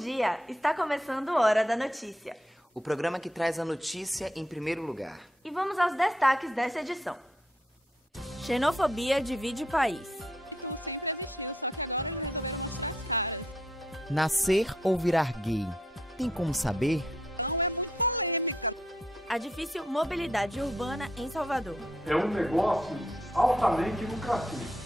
dia! Está começando Hora da Notícia. O programa que traz a notícia em primeiro lugar. E vamos aos destaques dessa edição. Xenofobia divide o país. Tu sempre existiu, só que agora eles resolveram mostrar as caras. Nascer ou virar gay? Tem como saber? Não, é muito polêmica. A difícil mobilidade urbana em Salvador. É um negócio altamente lucrativo.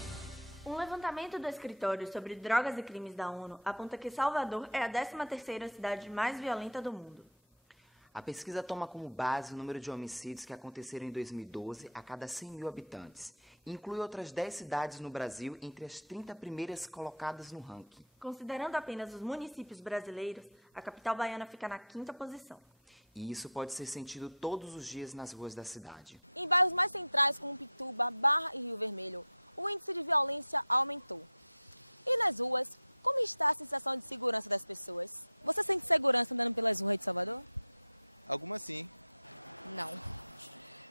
Um levantamento do Escritório sobre Drogas e Crimes da ONU aponta que Salvador é a 13ª cidade mais violenta do mundo. A pesquisa toma como base o número de homicídios que aconteceram em 2012 a cada 100 mil habitantes. Inclui outras 10 cidades no Brasil entre as 30 primeiras colocadas no ranking. Considerando apenas os municípios brasileiros, a capital baiana fica na 5ª posição. E isso pode ser sentido todos os dias nas ruas da cidade. Em bairros mais centrais como Pituba, Barra e Rio Vermelho, o índice de violência aumentou. E nas ruas, como está a sensação de segurança das pessoas? Você sente segurança andando pelas ruas de Salvador? Algumas sim. Não,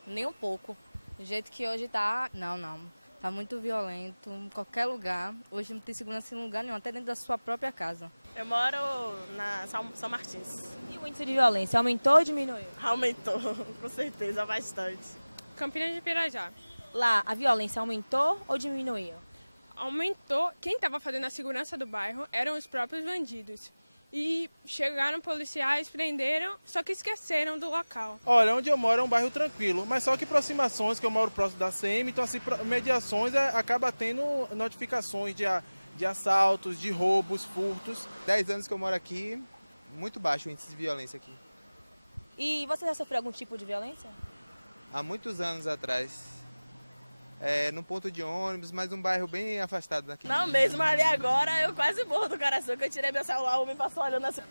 nem um pouco. Do jeito que hoje tá, não. Tá muito violento em qualquer lugar. Hoje não tem segurança em lugar nenhum, até dentro da sua própria casa. Eu moro na São Martins. E o índice de violência aumentou ou diminuiu? Aumentou, com certeza, bastante. Campinas de Pirajá. Lá, a violência aumentou ou diminuiu? Aumentou. Quem estava fazendo a segurança do bairro eram os próprios bandidos. E chegaram policiais, prenderam, só que esqueceram do local. Olha, onde eu moro é um bairro tranquilo, mas só que aproximações, que eu moro próximo da CM, então assim, mediações acaba tendo notificações de assaltos, de roubos, furtos. 10 anos que eu moro aqui, muito baixo o índice de violência aqui. E você já sofreu algum tipo de violência? Há muitos anos atrás. Num ponto de ônibus, mas um bairro bem afastado daqui. Não, mesmo ali agora, eu quase morro do coração, que eu tirei meu celular, o homem passou olhando assim.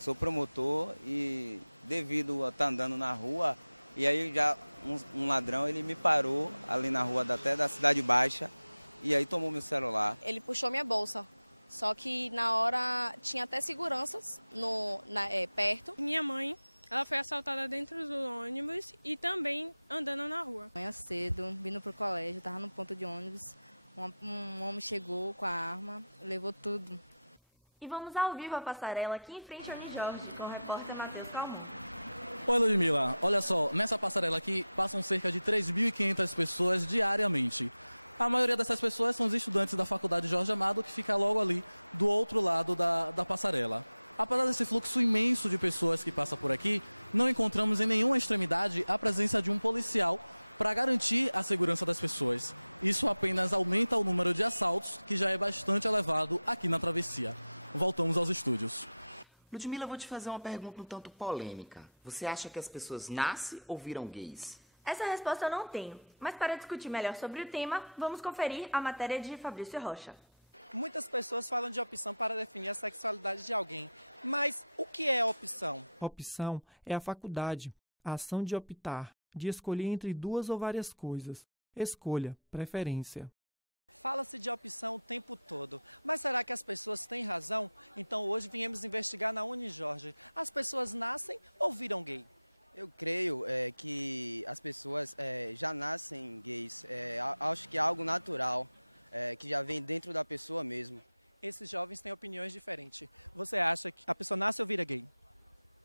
Sou promotor e devido a estar andando na rua, e aí já um ladrão, ele me parou ali na rua até da Cidade Baixa, e aí tomou meu celular. Ele puxou minha bolsa, só que na hora tinha até seguranças perto. Minha mãe, ela foi assaltada dentro do ônibus e também andando na rua. Manhã cedo, vindo pro colégio, tava no ponto de ônibus, um homem chegou com a arma, levou tudo. E vamos ao vivo à passarela aqui em frente ao Mijorge, com o repórter Matheus Calmon. Oi, Ludmila. Olha só, nessa passarela aqui passam cerca de 3.500 pessoas diariamente. A maioria dessas pessoas são os estudantes da Faculdade Jorge Amado, que fica logo ali do outro lado da passarela. Apesar desse fluxo imenso de pessoas que passa por aqui, não encontramos em nenhuma extremidade a presença de um policial para garantir a segurança das pessoas. Isso apenas aumenta o número de assaltos, que já é bastante elevado aqui na travessia. Voltamos aos estúdios. Ludmila, eu vou te fazer uma pergunta um tanto polêmica. Você acha que as pessoas nascem ou viram gays? Essa resposta eu não tenho, mas para discutir melhor sobre o tema, vamos conferir a matéria de Fabrício Rocha. Muitas pessoas falam de opção para definir a sexualidade de alguém. Mas o que é opção? Opção é a faculdade, a ação de optar, de escolher entre duas ou várias coisas. Escolha, preferência. Fala-se de opção o tempo todo. Mas será que as pessoas têm razão? Então hoje viemos investigar na Unijorge. As pessoas nascem ou viram gay? Eu creio que as pessoas já nascem gays. Acho que é algo natural. Que já vem dentro da pessoa mesmo. Esses jovens têm opiniões diferentes. Você acha que a pessoa nasce ou vira gay?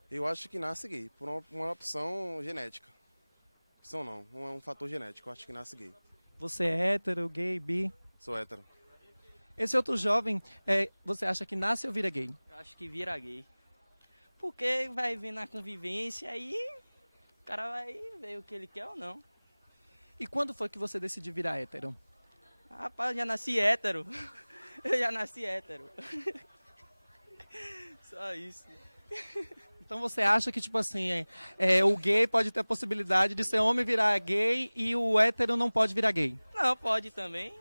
Eu acho que nasce gay, por uma opção genética. Opção não é um fator genético, eu acho que nasce gay. Você é hétero, gay, bi? Sou hétero. Esse outro jovem, você acha que nasce ou vira gay? Eu acho que vira gay. Porque vai vir na convivência e o cara vai ver o que ele quer ou não. E quando foi que você decidiu virar hétero? Rapaz, eu já nasci hétero. Só isso. Então você acha que, tipo assim, o gay pode ter a possibilidade de ser homem virar gay e o hétero não pode virar gay? Não, pode também.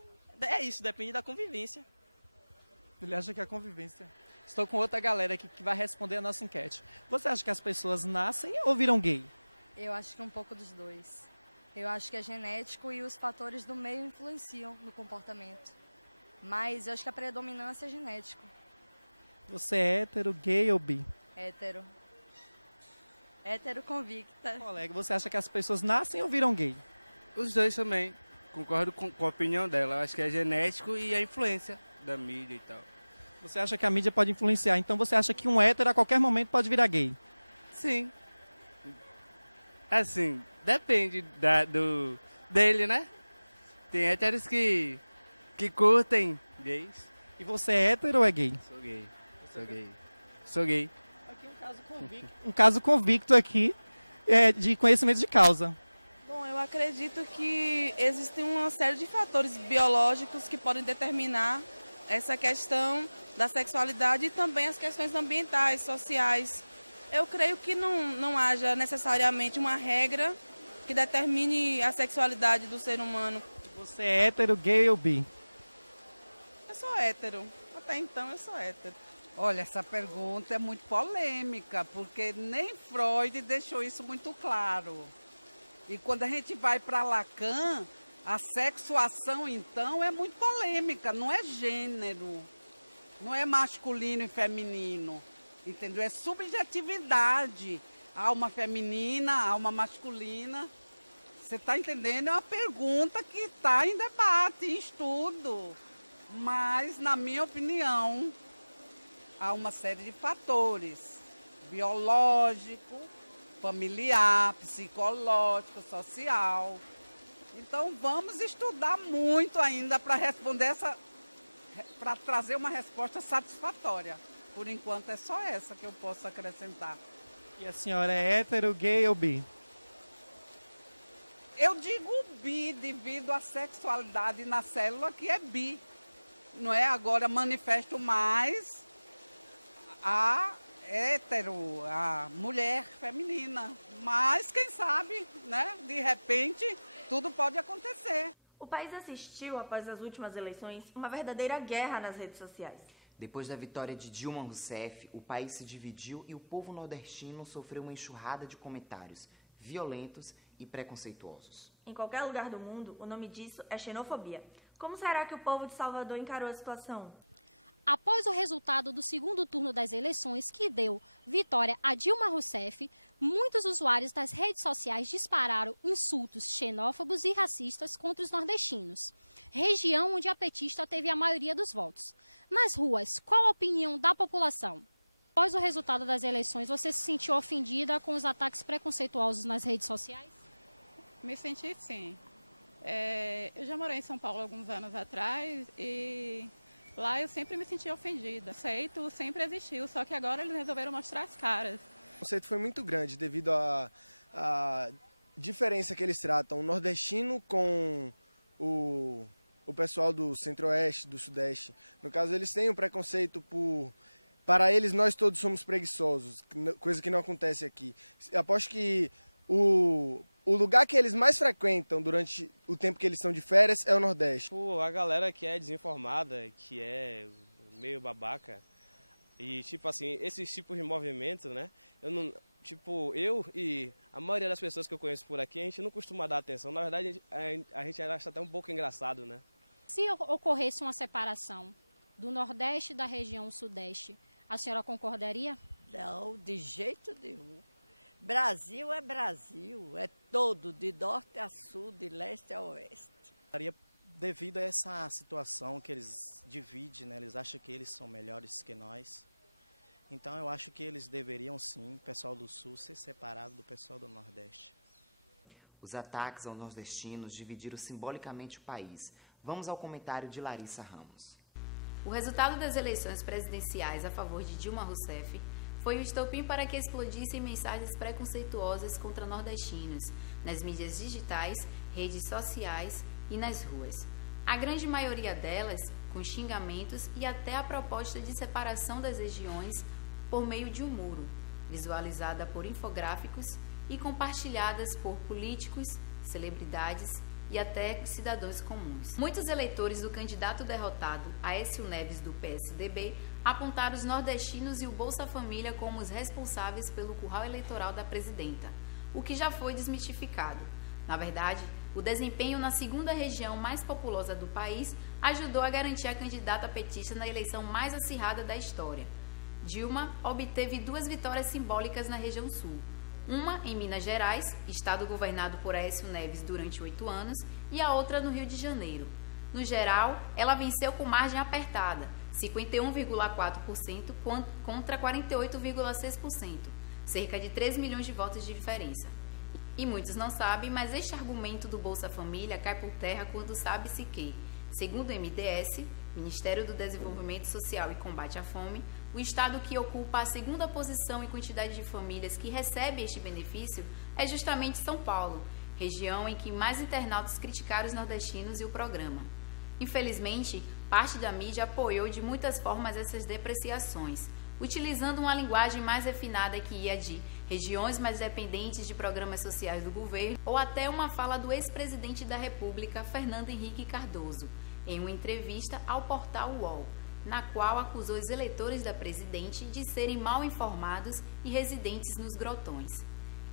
É isso, depende da convivência. Ele acha que é a convivência. Estou com outra galera aqui que vai responder a nossa enquete. Você acha que as pessoas nascem ou viram gay? Eu acho que um pouco dos dois. Eu acho que é genético e os fatores do meio influenciam no comportamento. Mas eu acho que a predominância é genético. Você é hétero, gay ou bi? Hétero. Hétero convicta. Colega, você acha que as pessoas nascem ou viram gay? Os dois também. Concordo com a opinião dela. Eu acho que é genético e a influência da mídia e tal. Você acha que a mídia pode influenciar? Então você acha que um hétero a qualquer momento pode virar gay? Sim. Assim, depende dele, né? Tem héteros que curtem gays. E você é hétero ou é gay? Sou gay. Sou gay. Sou gay. Aqui um caso convicto aqui de conhecimento de causa. Bom, eu acredito que existem uma série de fatores biológicos que podem determinar essa questão da sexualidade e também as questões ambientais, sociais. Eu creio que não haja necessariamente uma regra que determine a sexualidade do ser humano. Você é hétero, gay ou bi? Eu sou hétero. Até então eu sou hétero. Olha, essa pergunta é muito polêmica, porque nem Freud deixou isso muito claro. E quando a gente vai para Lacan, a sexuação, então, é muito polêmica, não é gênero, não é masculino e feminino, entendeu? É subjetividade, alma feminina, alma masculina. Você está entendendo? É uma pergunta que está em debate, em estudo. Mas, na minha opinião, há uma série de fatores, biológico, familiar, psicológico, social. Então, vamos estudar muito ainda para responder para trazer uma resposta satisfatória. Por enquanto, é só essa que eu posso acrescentar. E a senhora é hétero, gay ou bi? Eu digo bi devido à sexualidade na célula, que é bi. Não é? Agora manifesto mais a hétero, a mulher feminina. Mas, quem sabe, né? De repente, tudo pode acontecer. O país assistiu, após as últimas eleições, uma verdadeira guerra nas redes sociais. Depois da vitória de Dilma Rousseff, o país se dividiu e o povo nordestino sofreu uma enxurrada de comentários violentos e preconceituosos. Em qualquer lugar do mundo, o nome disso é xenofobia. Como será que o povo de Salvador encarou a situação? Após o resultado do segundo turno das eleições, que deu vitória a Dilma Rousseff, muitos usuários das redes sociais dispararam insultos xenófobos e racistas contra os nordestinos, região onde a petista teve a maioria dos votos. Nas ruas, qual a opinião da população? Após o resultado das eleições, você se sentiu ofendida com os ataques preconceituosos nas redes sociais? Me senti, sim. Eu já morei em São Paulo alguns anos atrás e lá eu sempre me senti ofendida. O conceito sempre existiu, só que agora eles resolveram mostrar as caras. O conceito foi muito grande devido à diferença que eles tratam o nordestino com o pessoal do centro-oeste, do sudeste. No caso, eles têm um preconceito para eles, nós todos somos preguiçosos, coisa que não acontece aqui. Aposto que o lugar que eles mais frequentam durante o tempo que eles estão de férias é o Nordeste. A galera que é desinformada, que é meio babaca, e tipo assim, esses tipos de movimentos, né? Eu e a maioria das pessoas que eu conheço por aqui, a gente não costuma dar atenção. Na verdade, a gente acha até um pouco engraçado, né? Se ocorresse uma separação do Nordeste e da região Sudeste, a senhora concordaria? Não, de jeito nenhum. Brasil é Brasil, é todo, de norte a sul, de leste a oeste. Devido a essa situação que eles dividem, né, eles acham que eles são melhores que nós. Então eu acho que eles deveriam sim, o pessoal do sul, ser separado do pessoal do Nordeste. Os ataques aos nordestinos dividiram simbolicamente o país. Vamos ao comentário de Larissa Ramos. O resultado das eleições presidenciais a favor de Dilma Rousseff foi o estopim para que explodissem mensagens preconceituosas contra nordestinos nas mídias digitais, redes sociais e nas ruas. A grande maioria delas com xingamentos e até a proposta de separação das regiões por meio de um muro, visualizada por infográficos e compartilhadas por políticos, celebridades e até cidadãos comuns. Muitos eleitores do candidato derrotado, Aécio Neves, do PSDB, apontaram os nordestinos e o Bolsa Família como os responsáveis pelo curral eleitoral da presidenta, o que já foi desmistificado. Na verdade, o desempenho na segunda região mais populosa do país ajudou a garantir a candidata petista na eleição mais acirrada da história. Dilma obteve 2 vitórias simbólicas na região sul. Uma em Minas Gerais, estado governado por Aécio Neves durante 8 anos, e a outra no Rio de Janeiro. No geral, ela venceu com margem apertada, 51,4% contra 48,6%, cerca de 3 milhões de votos de diferença. E muitos não sabem, mas este argumento do Bolsa Família cai por terra quando sabe-se que, segundo o MDS, Ministério do Desenvolvimento Social e Combate à Fome, o estado que ocupa a segunda posição em quantidade de famílias que recebem este benefício é justamente São Paulo, região em que mais internautas criticaram os nordestinos e o programa. Infelizmente, parte da mídia apoiou de muitas formas essas depreciações, utilizando uma linguagem mais refinada que ia de regiões mais dependentes de programas sociais do governo ou até uma fala do ex-presidente da República, Fernando Henrique Cardoso, em uma entrevista ao portal UOL, na qual acusou os eleitores da presidente de serem mal informados e residentes nos grotões.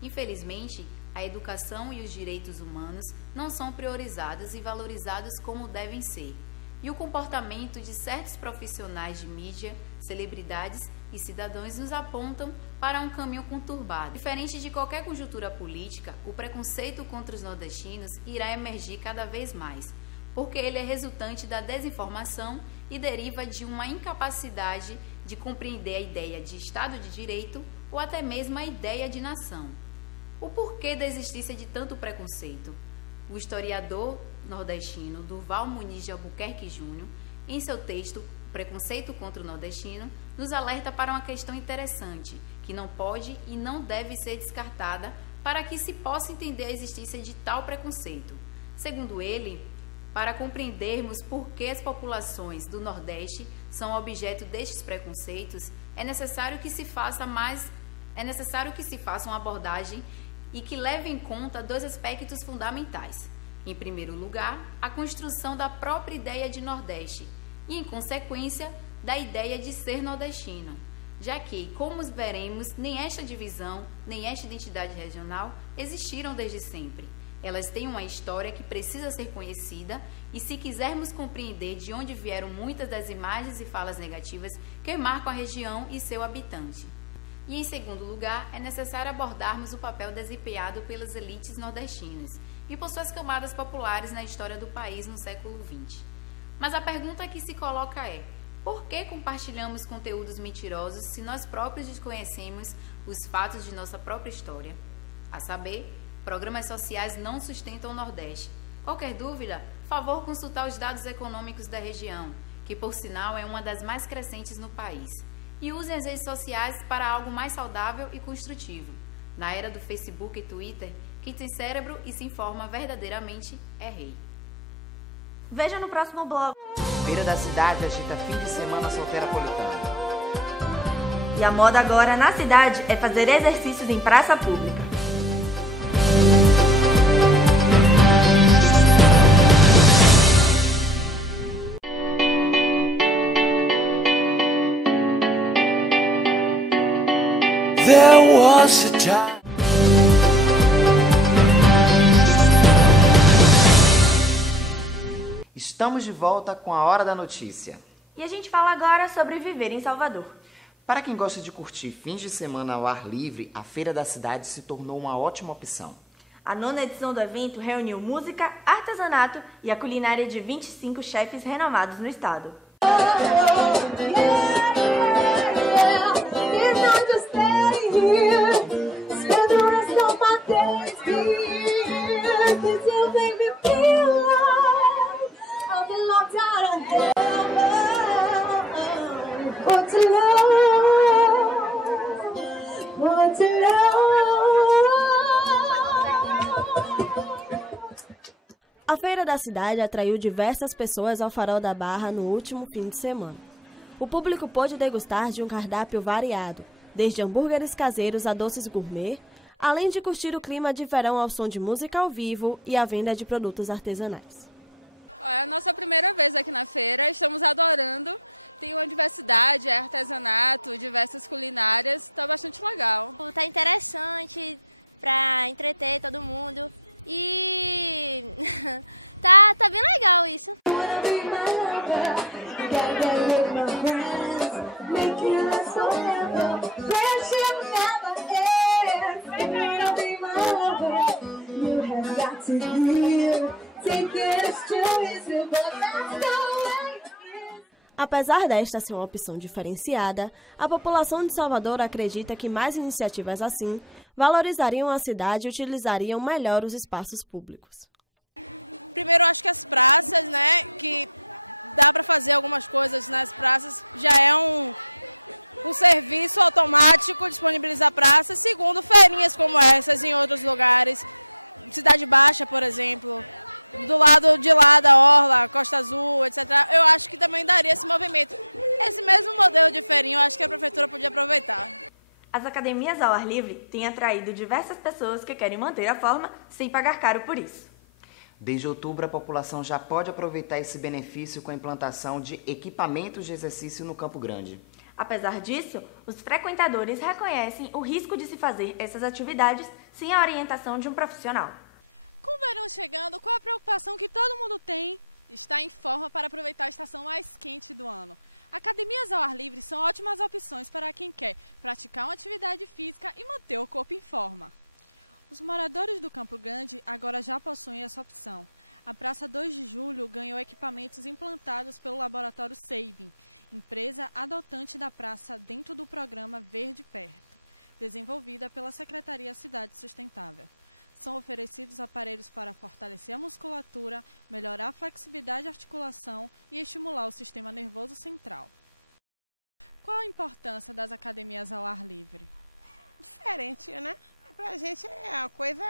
Infelizmente, a educação e os direitos humanos não são priorizados e valorizados como devem ser. E o comportamento de certos profissionais de mídia, celebridades e cidadãos nos apontam para um caminho conturbado. Diferente de qualquer conjuntura política, o preconceito contra os nordestinos irá emergir cada vez mais, porque ele é resultante da desinformação e deriva de uma incapacidade de compreender a ideia de Estado de Direito ou até mesmo a ideia de nação. O porquê da existência de tanto preconceito? O historiador nordestino Durval Muniz de Albuquerque Júnior, em seu texto Preconceito contra o Nordestino, nos alerta para uma questão interessante, que não pode e não deve ser descartada para que se possa entender a existência de tal preconceito. Segundo ele, para compreendermos por que as populações do Nordeste são objeto destes preconceitos, é necessário que se faça uma abordagem e que leve em conta dois aspectos fundamentais. Em primeiro lugar, a construção da própria ideia de Nordeste e, em consequência, da ideia de ser nordestino, já que, como veremos, nem esta divisão, nem esta identidade regional existiram desde sempre. Elas têm uma história que precisa ser conhecida e, se quisermos compreender de onde vieram muitas das imagens e falas negativas que marcam a região e seu habitante. E, em segundo lugar, é necessário abordarmos o papel desempenhado pelas elites nordestinas e por suas camadas populares na história do país no século XX. Mas a pergunta que se coloca é: por que compartilhamos conteúdos mentirosos se nós próprios desconhecemos os fatos de nossa própria história? A saber, programas sociais não sustentam o Nordeste. Qualquer dúvida, favor consultar os dados econômicos da região, que por sinal é uma das mais crescentes no país. E usem as redes sociais para algo mais saudável e construtivo. Na era do Facebook e Twitter, quem tem cérebro e se informa verdadeiramente é rei. Veja no próximo bloco. Feira da Cidade agita fim de semana solteirapolitano. E a moda agora na cidade é fazer exercícios em praça pública. There was a time. Estamos de volta com a Hora da Notícia. E a gente fala agora sobre viver em Salvador. Para quem gosta de curtir fins de semana ao ar livre, a Feira da Cidade se tornou uma ótima opção. A 9ª edição do evento reuniu música, artesanato e a culinária de 25 chefes renomados no estado. A Feira da Cidade atraiu diversas pessoas ao Farol da Barra no último fim de semana. O público pôde degustar de um cardápio variado, desde hambúrgueres caseiros a doces gourmet, além de curtir o clima de verão ao som de música ao vivo e a venda de produtos artesanais. É a nossa primeira vez aqui na feira, estamos adorando. Tem uma diversidade, artesanato, diversas culinárias, está bastante legal. Está interessante para entreter todo mundo e tá bem legal isso. A Apesar desta ser uma opção diferenciada, a população de Salvador acredita que mais iniciativas assim valorizariam a cidade e utilizariam melhor os espaços públicos. Primeiro, eu acho que as praças, né, que dá para fazer algumas coisas nas praças, já é um serviço automático, disponibilizar praças. Segundo, feirinhas como essas em outros lugares, Cidade Baixa, por exemplo, do lado de lá da Orla, Costa Azul, etc. Eu acho que também daria esse movimento. Esse mesmo modelo de feirinha, eu acho que a prefeitura podia aproveitar. As academias ao ar livre têm atraído diversas pessoas que querem manter a forma sem pagar caro por isso. Desde outubro, a população já pode aproveitar esse benefício com a implantação de equipamentos de exercício no Campo Grande. Apesar disso, os frequentadores reconhecem o risco de se fazer essas atividades sem a orientação de um profissional. Com o verão chegando, qual a preocupação que todo mundo tem? Estar em forma para aproveitar a estação mais quente do ano. Academias ao ar livre são ótimas opções para quem quer praticar uma atividade física e manter o corpo em forma. Os moradores do Campo Grande agora já possuem essa opção. A Praça 2 de Julho ganhou equipamentos implantados pelo laboratório Seibin, empresa adotante da praça dentro do programa Verde Perto, desenvolvida pela Secretaria Cidade Sustentável. São oferecidos aparelhos para fortalecer a musculatura, melhorar a flexibilidade e articulação e estimular o sistema nervoso central. Qual a importância das academias ao ar livre? Diferente, né? Pra gente é a coisa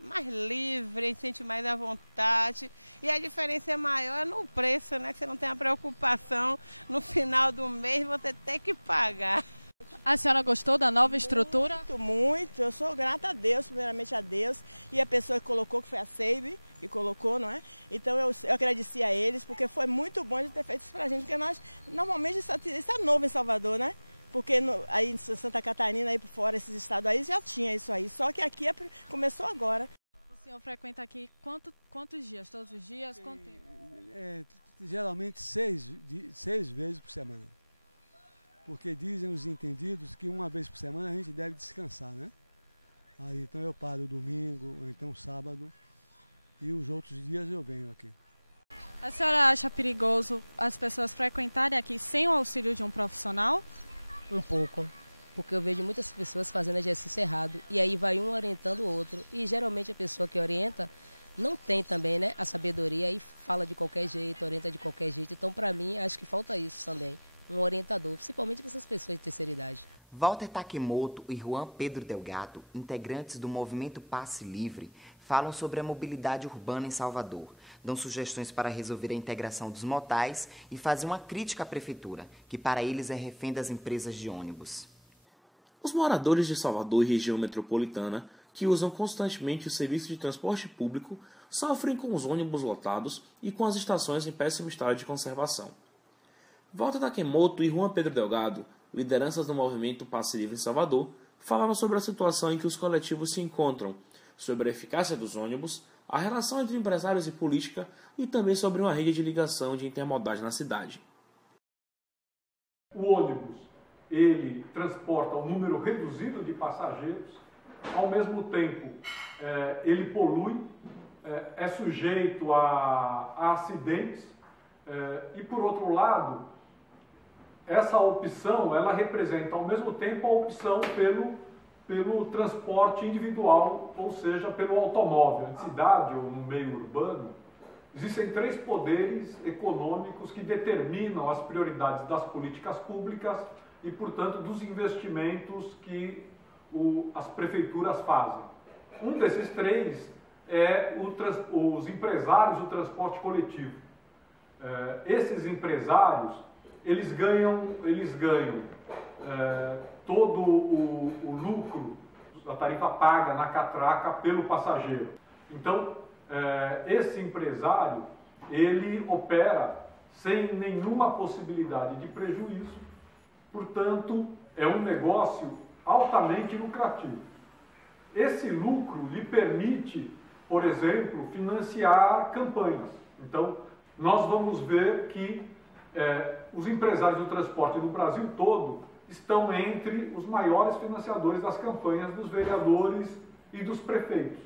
mais livre, a gente sente mais à vontade. E a diferença é maior no preço, né? Que você não tem a preocupação no final do mês você ter que pagar. A senhora gostou da nova estrutura? Muito, muito. Eu sou grata a Deus, primeiramente a Deus. E a pessoa que colocou, que foi a Seib, que colocou, não é? Então eu agradeci a eles, porque foi muito bom de ter feito isso pra gente. Porque nós, normalmente, isso é novo em Salvador, né? Porque aí em Santa Catarina, aí por fora, esses estados aí, já tinha isso aí. Só que aqui começou agora. O senhor frequenta aqui quantos dias? Todos os dias? Quanto tempo? Geralmente 6 vezes por semana. Porque dizem os entendidos que uma vez por semana a gente deve descansar, né? Aí então eu paro domingo, ou então sábado, e os outros dias eu venho aqui. A senhora acha perigoso as pessoas frequentarem aqui sem o auxílio de um profissional? Um pouco, porque eu vejo muitas pessoas fazendo exercício errado e aí vai um orientando o outro e geralmente a pessoa que orienta não tem também, né, a sabedoria e fala de qualquer jeito, orienta de qualquer jeito. Então, para mim, acho que falta isso também, um orientador, principalmente para essas pessoas de terceira idade. Walter Takemoto e Juan Pedro Delgado, integrantes do movimento Passe Livre, falam sobre a mobilidade urbana em Salvador, dão sugestões para resolver a integração dos modais e fazem uma crítica à prefeitura, que para eles é refém das empresas de ônibus. Os moradores de Salvador e região metropolitana, que usam constantemente o serviço de transporte público, sofrem com os ônibus lotados e com as estações em péssimo estado de conservação. Walter Takemoto e Juan Pedro Delgado, lideranças do movimento Passe Livre em Salvador, falaram sobre a situação em que os coletivos se encontram, sobre a eficácia dos ônibus, a relação entre empresários e política e também sobre uma rede de ligação de intermodais na cidade. O ônibus, ele transporta um número reduzido de passageiros, ao mesmo tempo ele polui, é sujeito a acidentes e, por outro lado, essa opção ela representa ao mesmo tempo a opção pelo transporte individual, ou seja, pelo automóvel. Na cidade ou no meio urbano, existem 3 poderes econômicos que determinam as prioridades das políticas públicas e, portanto, dos investimentos que as prefeituras fazem. Um desses 3 é os empresários do transporte coletivo. Esses empresários, eles ganham todo o lucro da tarifa paga na catraca pelo passageiro. Então, esse empresário, ele opera sem nenhuma possibilidade de prejuízo, portanto, é um negócio altamente lucrativo. Esse lucro lhe permite, por exemplo, financiar campanhas. Então, nós vamos ver que os empresários do transporte no Brasil todo estão entre os maiores financiadores das campanhas dos vereadores e dos prefeitos.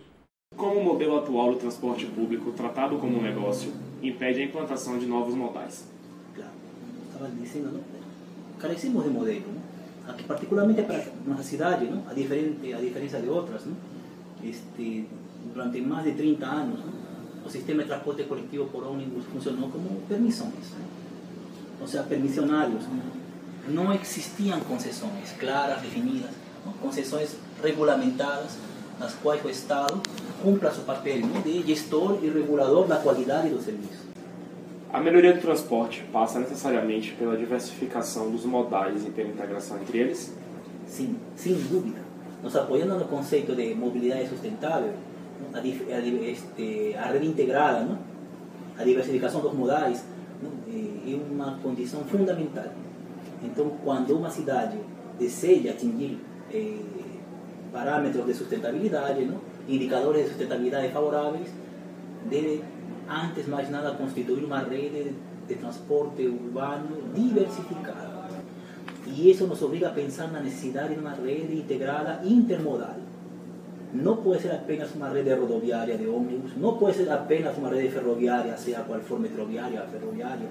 Como o modelo atual do transporte público, tratado como um negócio, impede a implantação de novos modais? estava dizendo, não? Carecemos de modelo, não? Aqui, particularmente para nossa cidade, não? A diferença de outras, não? Durante mais de 30 anos, não? O sistema de transporte coletivo por ônibus funcionou como permissões, ou seja, permissionários. Não existiam concessões claras, definidas, não? Concessões regulamentadas, nas quais o Estado cumpra seu papel, não? De gestor e regulador da qualidade do serviço. A melhoria do transporte passa necessariamente pela diversificação dos modais e pela integração entre eles? Sim, sem dúvida. Nos apoiando no conceito de mobilidade sustentável, a rede integrada, não? A diversificação dos modais, não? É uma condição fundamental. Então, quando uma cidade deseja atingir parâmetros de sustentabilidade, não? Indicadores de sustentabilidade favoráveis, deve, antes mais nada, constituir uma rede de transporte urbano diversificada. E isso nos obriga a pensar na necessidade de uma rede integrada intermodal. Não pode ser apenas uma rede rodoviária de ônibus, não pode ser apenas uma rede ferroviária, seja qual for, metroviária, ferroviária.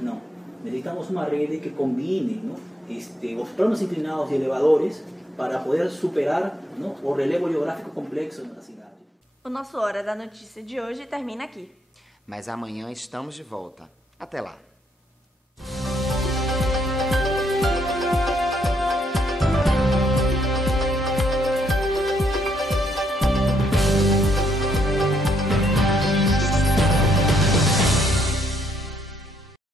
Não. Necesitamos uma rede que combine, não? Os planos inclinados e elevadores para poder superar, não? O relevo geográfico complexo da cidade. O nosso Hora da Notícia de hoje termina aqui. Mas amanhã estamos de volta. Até lá!